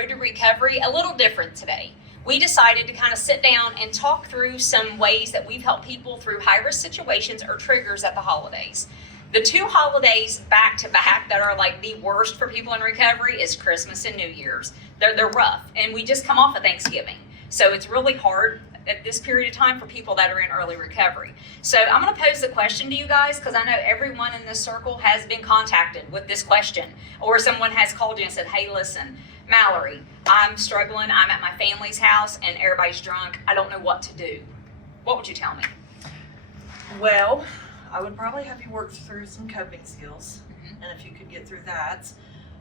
Road to Recovery a little different today. We decided to kind of sit down and talk through some ways that we've helped people through high-risk situations or triggers at the holidays. The two holidays back to back that are like the worst for people in recovery is Christmas and New Year's. They're rough, and we just come off of Thanksgiving. So it's really hard at this period of time for people that are in early recovery. So I'm going to pose the question to you guys because I know everyone in this circle has been contacted with this question, or someone has called you and said, hey, listen, Mallory, I'm struggling. I'm at my family's house and everybody's drunk. I don't know what to do. What would you tell me? Well, I would probably have you work through some coping skills. And if you could get through that,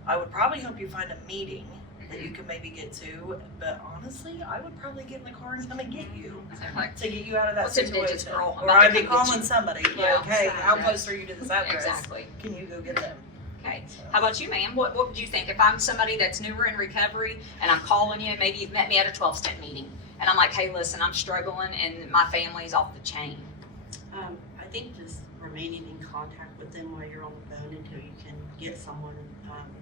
I would probably help you find a meeting that you could maybe get to. But honestly, I would probably get in the car and come and get you to get you out of that What's in digits, situation. girl? I'm Or about to I'd be come get calling you. somebody. Yeah. Like, hey, how Yeah. close are you to this address? Exactly. Can you go get them? Okay. How about you, ma'am? What would you think? If I'm somebody that's newer in recovery and I'm calling you, maybe you've met me at a 12-step meeting, and I'm like, hey, listen, I'm struggling and my family's off the chain. I think just remaining in contact with them while you're on the phone until you can get someone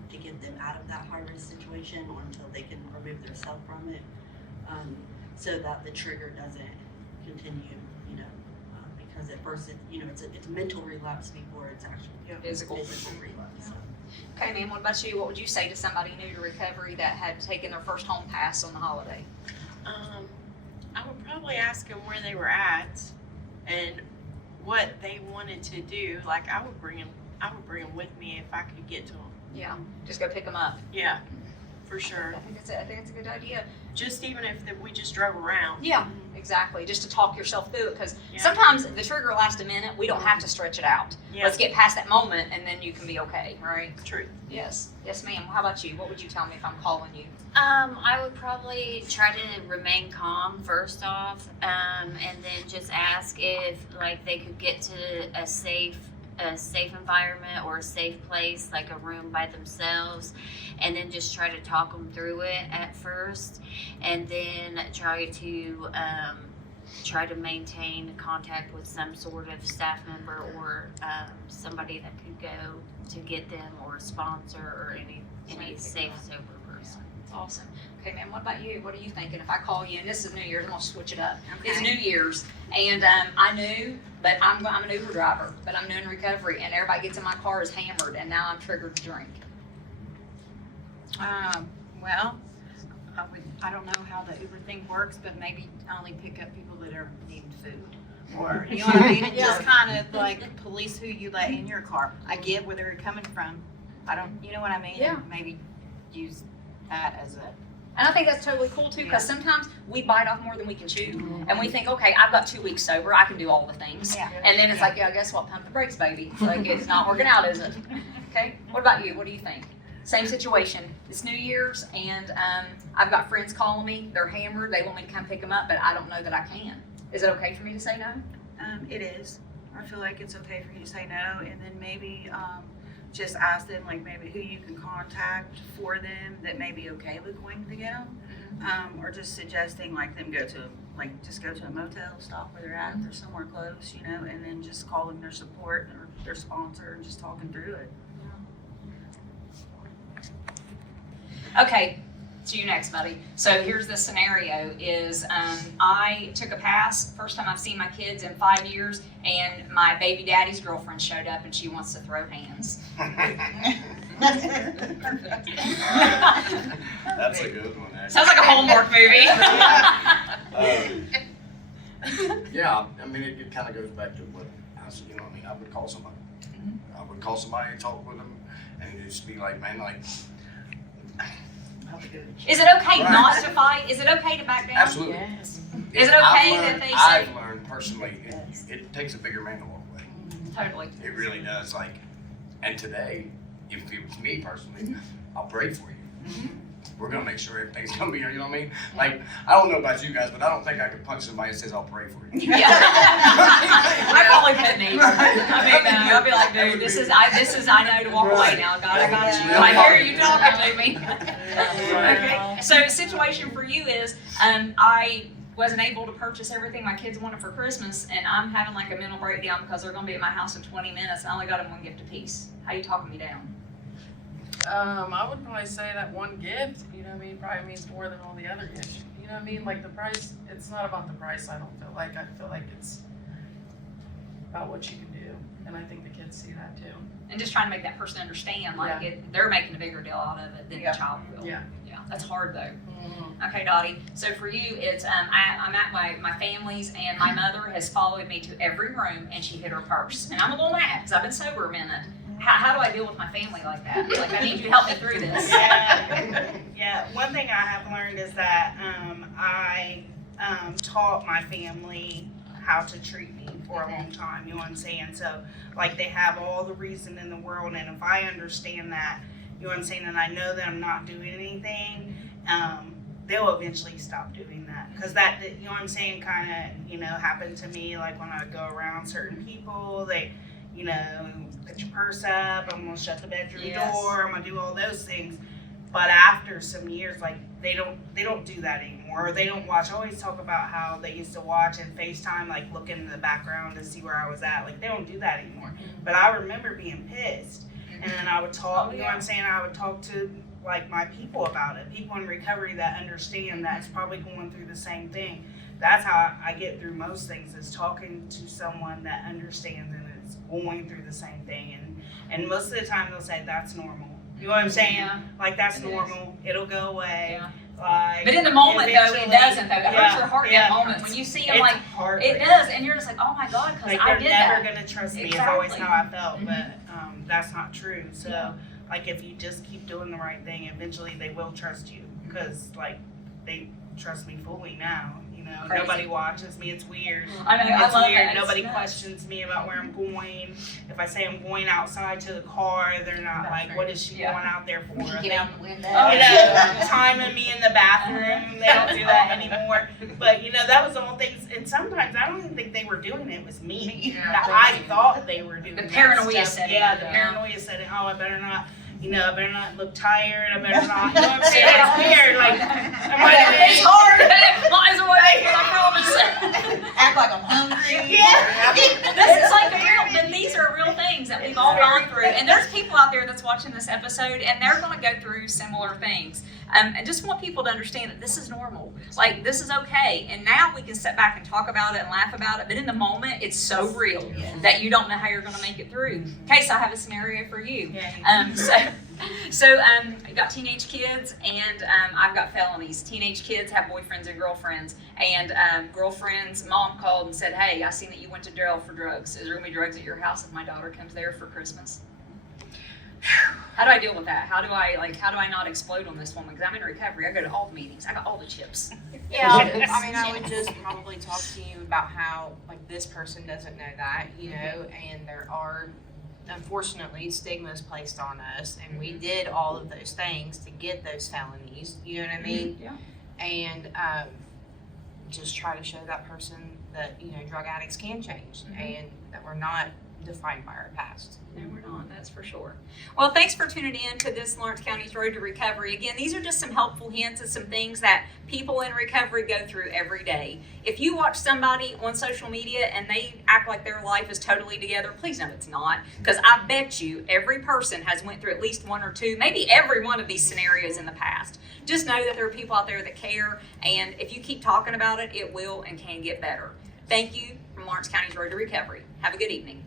to get them out of that high-risk situation, or until they can remove themselves from it, so that the trigger doesn't continue, because at first it's mental relapse before it's actually Physical. relapse. So. Okay, ma'am, what about you? What would you say to somebody new to recovery that had taken their first home pass on the holiday? I would probably ask them where they were at and what they wanted to do. Like I would bring them with me if I could get to them. Yeah, just go pick them up. Yeah, for sure. I think it's a good idea. Just even if we just drove around. Yeah, exactly. Just to talk yourself through it, because Yeah. sometimes the trigger lasts a minute. We don't have to stretch it out. Yeah. Let's get past that moment, and then you can be okay, right? True. Yes, ma'am. How about you? What would you tell me if I'm calling you? I would probably try to remain calm first off, and then just ask if like they could get to a safe environment or a safe place, like a room by themselves, and then just try to talk them through it at first, and then try to maintain contact with some sort of staff member or somebody that could go to get them, or a sponsor, or any safe sober person. Awesome. Okay, ma'am, what about you? What are you thinking? If I call you, and this is New Year's, I'm gonna switch it up. Okay. It's New Year's, and I knew, but I'm an Uber driver, but I'm new in recovery, and everybody gets in my car is hammered, and now I'm triggered to drink. Well, I don't know how the Uber thing works, but maybe only pick up people that are needing food. Or, you know what I mean? And just kind of like police who you let in your car. I get where they're coming from. You know what I mean? Yeah. And maybe use that as a, And I think that's totally cool too, because sometimes we bite off more than we can chew, and we think, okay, I've got 2 weeks sober, I can do all the things. yeah. And then it's like, yeah, guess what? Pump the brakes, baby. It's like, it's not working out, is it? Okay. What about you? What do you think? Same situation. It's New Year's, and I've got friends calling me. They're hammered. They want me to come pick them up, but I don't know that I can. Is it okay for me to say no? It is. I feel like it's okay for you to say no, and then maybe just ask them like maybe who you can contact for them that may be okay with going to get them, or just suggesting like them go to a motel, stop where they're at, if they're somewhere close, and then just calling their support or their sponsor and just talking through it. Okay, to you next, buddy. So here's the scenario is I took a pass, first time I've seen my kids in 5 years, and my baby daddy's girlfriend showed up and she wants to throw hands. That's a good one, actually. Sounds like a Hallmark movie. Yeah, I mean, it kind of goes back to what I said, I would call somebody. I would call somebody and talk with them and just be like, man, like. Is it okay not to fight? Is it okay to back down? Absolutely. Is it okay that they say? I've learned personally, it takes a bigger man to walk away. Totally. It really does. And today, if it was me personally, I'll pray for you. We're gonna make sure everything's gonna be here. You know what I mean? Like, I don't know about you guys, but I don't think I could punch somebody that says I'll pray for you. Yeah. I probably couldn't either. I'll be like, dude, this is I know to walk away now. God, I got you. I hear you talking to me. Okay. So situation for you is, I wasn't able to purchase everything my kids wanted for Christmas, and I'm having like a mental breakdown because they're gonna be at my house in 20 minutes, and I only got them one gift apiece. How you talking me down? I would probably say that one gift, you know what I mean, probably means more than all the other gifts. You know what I mean? Like the price, it's not about the price, I don't feel like. I feel like it's about what you can do. And I think the kids see that too. And just trying to make that person understand, like, Yeah. they're making a bigger deal out of it than Yeah. the child will. Yeah. Yeah, that's hard though. Okay, Dottie, so for you, it's, I'm at my family's, and my mother has followed me to every room, and she hid her purse. And I'm a little mad, because I've been sober a minute. How do I deal with my family like that? Like, I need you to help me through this. Yeah, one thing I have learned is that I taught my family how to treat me for a long time, you know what I'm saying? So, like, they have all the reason in the world, and if I understand that, you know what I'm saying, and I know that I'm not doing anything, they'll eventually stop doing that. Because that, you know what I'm saying, kind of, you know, happened to me, like, when I go around certain people, they, you know, put your purse up, I'm gonna shut the bedroom Yes. door, I'm gonna do all those things. But after some years, like, they don't do that anymore. Or they don't watch. I always talk about how they used to watch and FaceTime, like, look in the background to see where I was at. Like, they don't do that anymore. But I remember being pissed. And then I would talk, you know what I'm saying? I would talk to, like, my people about it. People in recovery that understand that's probably going through the same thing. That's how I get through most things, is talking to someone that understands and is going through the same thing. And most of the time they'll say, that's normal. You know what I'm saying? Yeah. Like, that's It is. normal. It'll go away. Yeah. Like, But in the moment, though, it eventually- doesn't, though. It hurts Yeah, your heart in yeah. that moment. When you see them, It's like, it heartbreaking. does, and you're just like, oh my God, because Like, I they're did never that. gonna trust me, is Exactly. always how I felt, Mhm. but, that's not true, so, like, if you just keep doing the right thing, eventually they will trust you, cause, like, they trust me fully now, you know, Crazy. nobody watches me, it's weird. I know, I It's love weird, that. It's nobody nuts. questions me about where I'm going, if I say I'm going outside to the car, they're not like, what is she Yeah. going out there for? Get They- out the window. Oh, you know, timing me in the bathroom. They don't do that anymore. But you know, that was the whole thing. And sometimes I don't even think they were doing it. It was me. That I thought they were doing The that paranoia stuff. set in. Yeah, the Yeah. paranoia said it. Oh, I better not. You know, I better not look tired. I better not. You know what I'm saying? It's weird. Like, am I It's hard. Might as well wait, I promise. Act like I'm hungry. Yeah. This is like a real, and these are real things that we've all gone through. And there's people out there that's watching this episode, and they're going to go through similar things. And just want people to understand that this is normal. Like, this is okay. And now we can sit back and talk about it and laugh about it. But in the moment, it's so real that you don't know how you're going to make it through. Case, I have a scenario for you. So I got teenage kids, and I've got felonies. Teenage kids have boyfriends and girlfriends, and girlfriend's mom called and said, "Hey, I seen that you went to jail for drugs. Is there gonna be drugs at your house if my daughter comes there for Christmas?" How do I deal with that? How do I not explode on this woman? Because I'm in recovery. I go to all the meetings. I got all the chips. Yeah, I mean, I would just probably talk to you about how, like, this person doesn't know that, you know, and there are, unfortunately, stigmas placed on us, and we did all of those things to get those felonies, you know what I mean? Yeah. And just try to show that person that, you know, drug addicts can change, and that we're not defined by our past. No, we're not. That's for sure. Well, thanks for tuning in to this Lawrence County's Road to Recovery. Again, these are just some helpful hints and some things that people in recovery go through every day. If you watch somebody on social media and they act like their life is totally together, please know it's not. Because I bet you every person has went through at least one or two, maybe every one of these scenarios in the past. Just know that there are people out there that care, and if you keep talking about it, it will and can get better. Thank you from Lawrence County's Road to Recovery. Have a good evening.